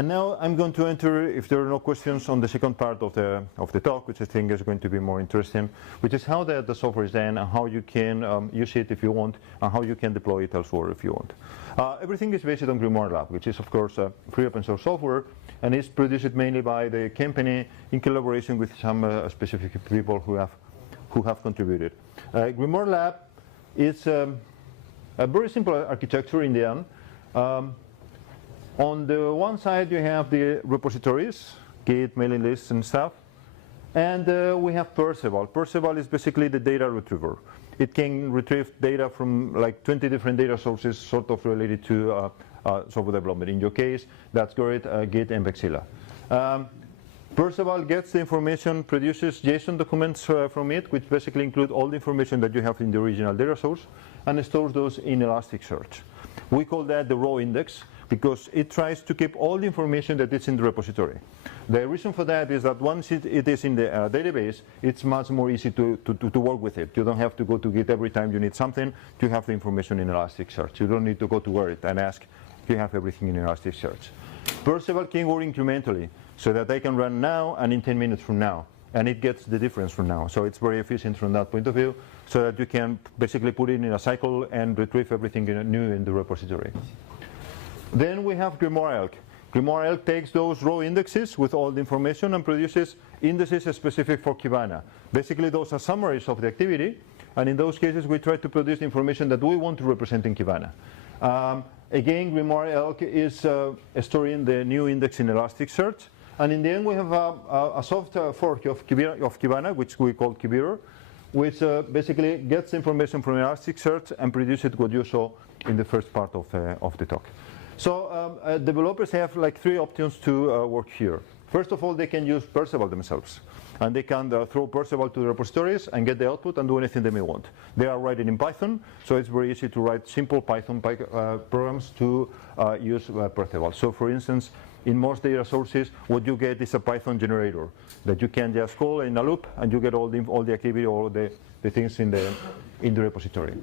And now I'm going to enter, if there are no questions, on the second part of the talk, which I think is going to be more interesting, which is how the software is done and how you can use it if you want, and how you can deploy it elsewhere if you want. Everything is based on Grimoire Lab, which is of course free open source software, and is produced mainly by the company in collaboration with some specific people who have contributed. Grimoire Lab is a very simple architecture in the end. On the one side you have the repositories, Git, mailing lists and stuff, and we have Perceval. Perceval is basically the data retriever. It can retrieve data from like 20 different data sources sort of related to software development. In your case, that's great, Git and Vexilla. Perceval gets the information, produces JSON documents from it, which basically include all the information that you have in the original data source, and stores those in Elasticsearch. We call that the raw index, because it tries to keep all the information that is in the repository. The reason for that is that once it is in the database, it's much more easy to work with it. You don't have to go to Git every time you need something. You have the information in Elasticsearch. You don't need to go to Word and ask, you have everything in Elasticsearch. Perceval can work incrementally, so that they can run now and in 10 minutes from now. And it gets the difference from now. So it's very efficient from that point of view, so that you can basically put it in a cycle and retrieve everything new in the repository. Then we have Grimoire Elk. Grimoire Elk takes those raw indexes with all the information and produces indices specific for Kibana. Basically, those are summaries of the activity, and in those cases, we try to produce the information that we want to represent in Kibana. Again, Grimoire Elk is storing the new index in Elasticsearch, and in the end, we have a soft fork of Kibana, which we call Kibir, which basically gets information from Elasticsearch and produces what you saw in the first part of the talk. So developers have like three options to work here. First of all, they can use Perceval themselves, and they can throw Perceval to the repositories and get the output and do anything they may want. They are writing in Python, so it's very easy to write simple Python programs to use Perceval. So for instance, in most data sources, what you get is a Python generator that you can just call in a loop, and you get all the activity, all the things in the repository.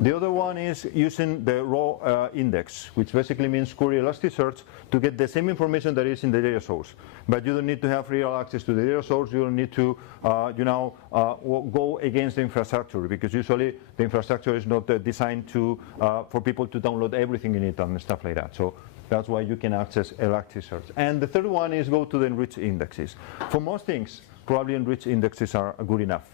The other one is using the raw index, which basically means query Elasticsearch to get the same information that is in the data source. But you don't need to have real access to the data source. You don't need to go against the infrastructure, because usually the infrastructure is not designed for people to download everything in it and stuff like that. So that's why you can access Elasticsearch. And the third one is go to the enriched indexes. For most things, probably enriched indexes are good enough.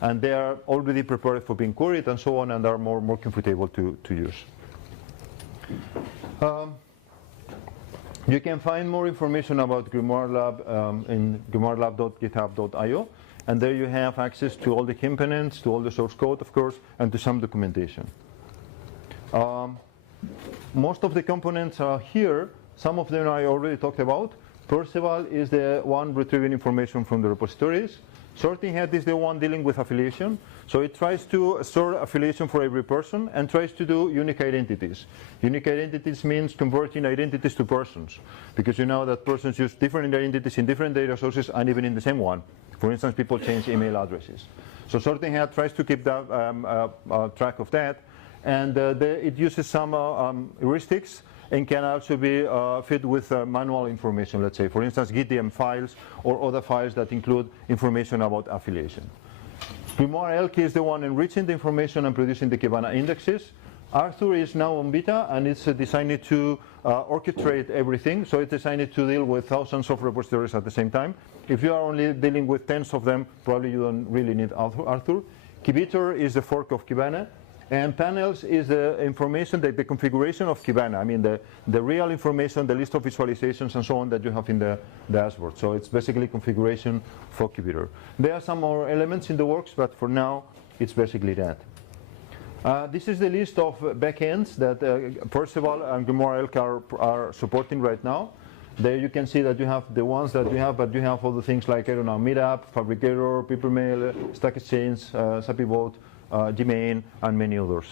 And they are already prepared for being queried and so on, and are more comfortable to use. You can find more information about Grimoire Lab in grimoirelab.github.io, and there you have access to all the components, to all the source code, of course, and to some documentation. Most of the components are here. Some of them I already talked about. Perceval is the one retrieving information from the repositories. Sorting Hat is the one dealing with affiliation. So it tries to store affiliation for every person and tries to do unique identities. Unique identities means converting identities to persons, because you know that persons use different identities in different data sources and even in the same one. For instance, people change email addresses. So Sorting Hat tries to keep that, track of that, and it uses some heuristics and can also be fed with manual information, let's say, for instance, GitDM files or other files that include information about affiliation. Grimoire Elk is the one enriching the information and producing the Kibana indexes. Arthur is now on beta, and it's designed to orchestrate everything, so it's designed to deal with thousands of repositories at the same time. If you are only dealing with tens of them, probably you don't really need Arthur. Kibiter is the fork of Kibana. And panels is the information, the configuration of Kibana. I mean, the real information, the list of visualizations and so on that you have in the dashboard. So it's basically configuration for Kibiter. There are some more elements in the works, but for now, it's basically that. This is the list of backends that Perceval and Grimoire Elk are supporting right now. There you can see that you have the ones that you have, but you have other things like, I don't know, Meetup, Fabricator, Papermail, Stack Exchange, Sappyboat, Gmain, and many others.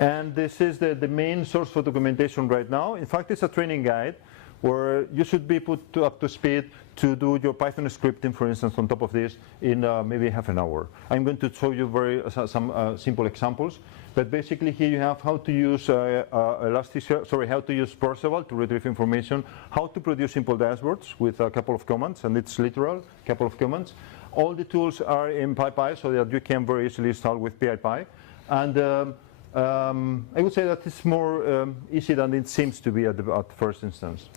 And this is the main source for documentation right now. In fact, it's a training guide where you should be put up to speed to do your Python scripting, for instance, on top of this in maybe half an hour. I'm going to show you some simple examples. But basically here you have how to use how to use Perceval to retrieve information, how to produce simple dashboards with a couple of commands, and it's literal, a couple of commands. All the tools are in PyPy so that you can very easily install with PyPy. And I would say that it's more easy than it seems to be at first instance.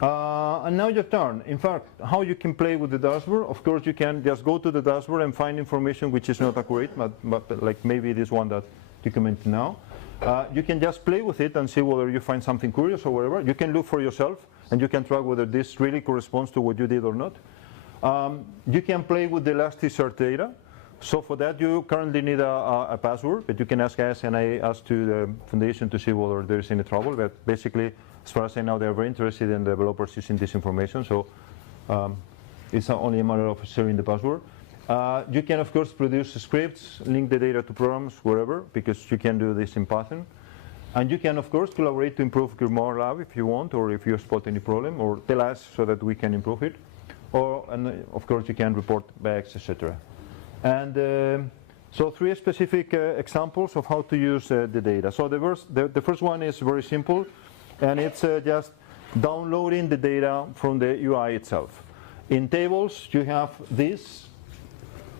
And now your turn. In fact, how you can play with the dashboard, of course you can just go to the dashboard and find information which is not accurate, but like maybe this one that you comment now. You can just play with it and see whether you find something curious or whatever. You can look for yourself and you can track whether this really corresponds to what you did or not. You can play with the Elasticsearch data. So for that you currently need a password, but you can ask us, and I asked to the foundation to see whether there's any trouble. But basically, as far as I know, they're very interested in developers using this information. So it's only a matter of sharing the password. You can of course produce scripts, link the data to programs, wherever, because you can do this in Python. And you can of course collaborate to improve Grimoire Lab if you want, or if you spot any problem, or tell us so that we can improve it. And of course you can report bugs, etc. And so 3 specific examples of how to use the data. So the first one is very simple, and it's just downloading the data from the UI itself. In tables, you have this,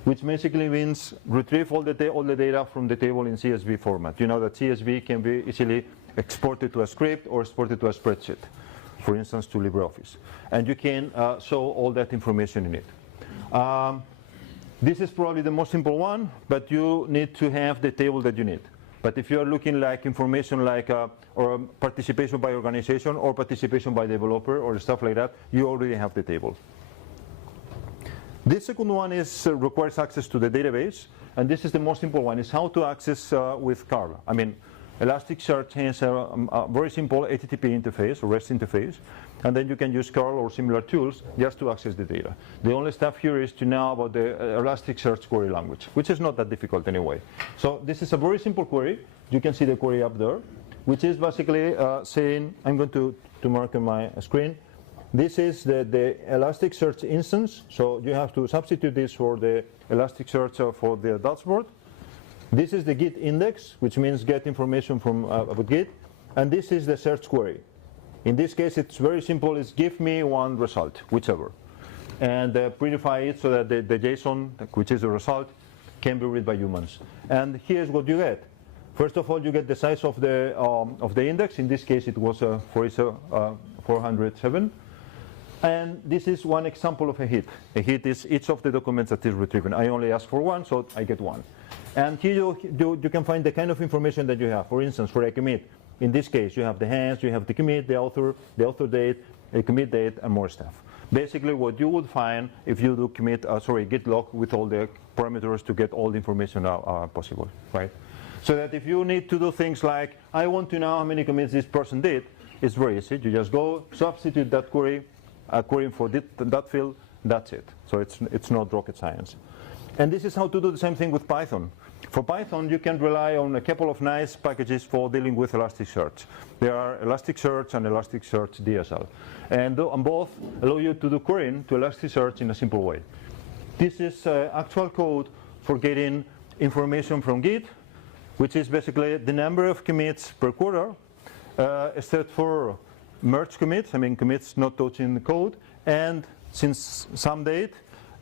which basically means retrieve all the data from the table in CSV format. You know that CSV can be easily exported to a script or exported to a spreadsheet, for instance, to LibreOffice. And you can show all that information in it. This is probably the most simple one, but you need to have the table that you need. But if you're looking like information like or participation by organization or participation by developer or stuff like that, you already have the table. This second one is requires access to the database, and this is the most simple one, is how to access with curl. I mean, Elasticsearch has a very simple HTTP interface or REST interface, and then you can use curl or similar tools just to access the data. The only stuff here is to know about the Elasticsearch query language, which is not that difficult anyway. So this is a very simple query. You can see the query up there, which is basically saying, I'm going to mark on my screen, this is the Elasticsearch instance, so you have to substitute this for the Elasticsearch for the dashboard. This is the Git index, which means get information from about Git, and this is the search query. In this case, it's very simple. It's give me one result, whichever, and prettify it so that the JSON, which is the result, can be read by humans. And here's what you get. First of all, you get the size of the index. In this case, it was 407. And this is one example of a hit. A hit is each of the documents that is retrieved. I only ask for one, so I get one. And here you can find the kind of information that you have. For instance, for a commit, in this case, you have the hands, you have the commit, the author date, a commit date, and more stuff. Basically, what you would find if you do git log with all the parameters to get all the information possible, right? So that if you need to do things like, I want to know how many commits this person did, it's very easy. You just go substitute that query, query for that field, that's it. So it's not rocket science. And this is how to do the same thing with Python. For Python, you can rely on a couple of nice packages for dealing with Elasticsearch. There are Elasticsearch and Elasticsearch DSL. And both allow you to do querying to Elasticsearch in a simple way. This is actual code for getting information from Git, which is basically the number of commits per quarter, except for merge commits, I mean commits not touching the code, and since some date,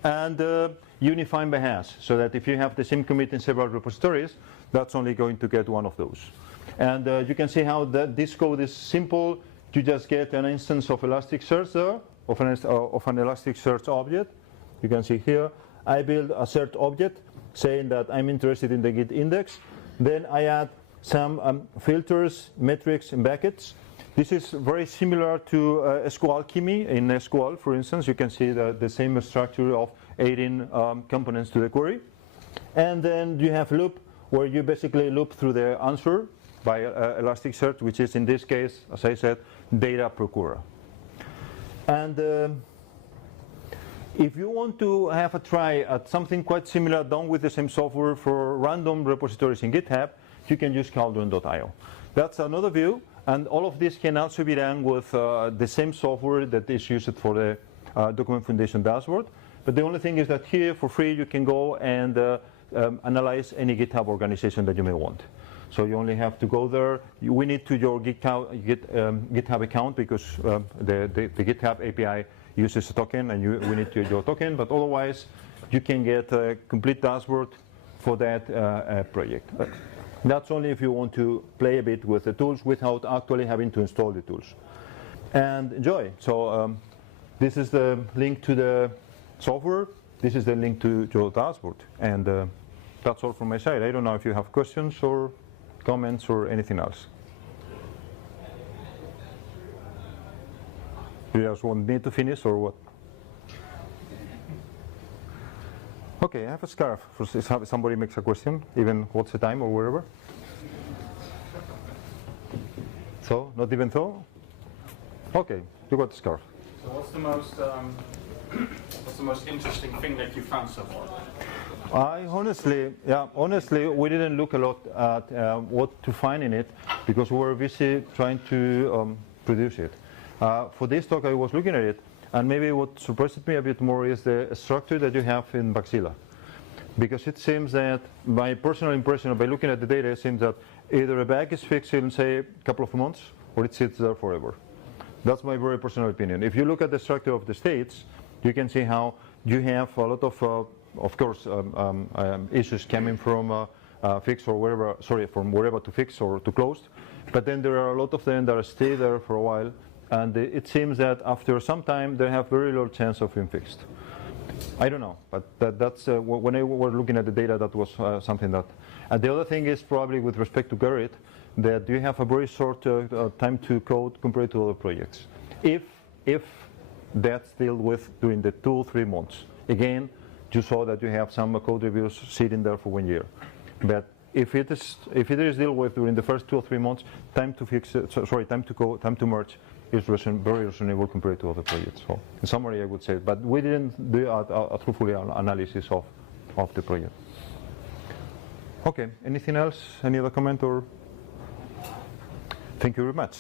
and unifying by hash, so that if you have the same commit in several repositories, that's only going to get one of those. And you can see how this code is simple. You just get an instance of Elasticsearch there, of an Elasticsearch object. You can see here, I build a search object saying that I'm interested in the Git index. Then I add some filters, metrics, and buckets. This is very similar to SQL Kimi. In SQL, for instance, you can see the same structure of adding components to the query. And then you have loop, where you basically loop through the answer by Elasticsearch, which is in this case, as I said, data per quarter. And if you want to have a try at something quite similar done with the same software for random repositories in GitHub, you can use Cauldron.io. That's another view. And all of this can also be done with the same software that is used for the Document Foundation dashboard. But the only thing is that here, for free, you can go and analyze any GitHub organization that you may want. So you only have to go there. We need to your GitHub account because the GitHub API uses a token, and we need to use your token. But otherwise, you can get a complete dashboard for that project. That's only if you want to play a bit with the tools without actually having to install the tools. And enjoy. So this is the link to the software. This is the link to your dashboard. And that's all from my side. I don't know if you have questions or comments or anything else. Do you guys want me to finish or what? Okay, I have a scarf for if somebody makes a question, even what's the time or wherever. So, not even so? Okay, you got the scarf. So what's the most interesting thing that you found so far? Honestly, we didn't look a lot at what to find in it because we were busy trying to produce it. For this talk, I was looking at it, and maybe what surprised me a bit more is the structure that you have in Baxilla. Because it seems that my personal impression by looking at the data, it seems that either a bug is fixed in, say, a couple of months, or it sits there forever. That's my very personal opinion. If you look at the structure of the states, you can see how you have a lot of course, issues coming from fix or wherever, from wherever to fix or to closed. But then there are a lot of them that stay there for a while, and it seems that after some time they have very low chance of being fixed. I don't know, but that's when I was looking at the data, that was something that. And the other thing is probably with respect to Gerrit, that you have a very short time to code compared to other projects. If that's dealt with during the 2-3 months, again, you saw that you have some code reviews sitting there for 1 year. But if it is dealt with during the first 2 or 3 months, time to fix it, time to code, time to merge is very reasonable compared to other projects. So in summary, I would say, but we didn't do a truthful analysis of the project. Okay, anything else? Any other comment or? Thank you very much.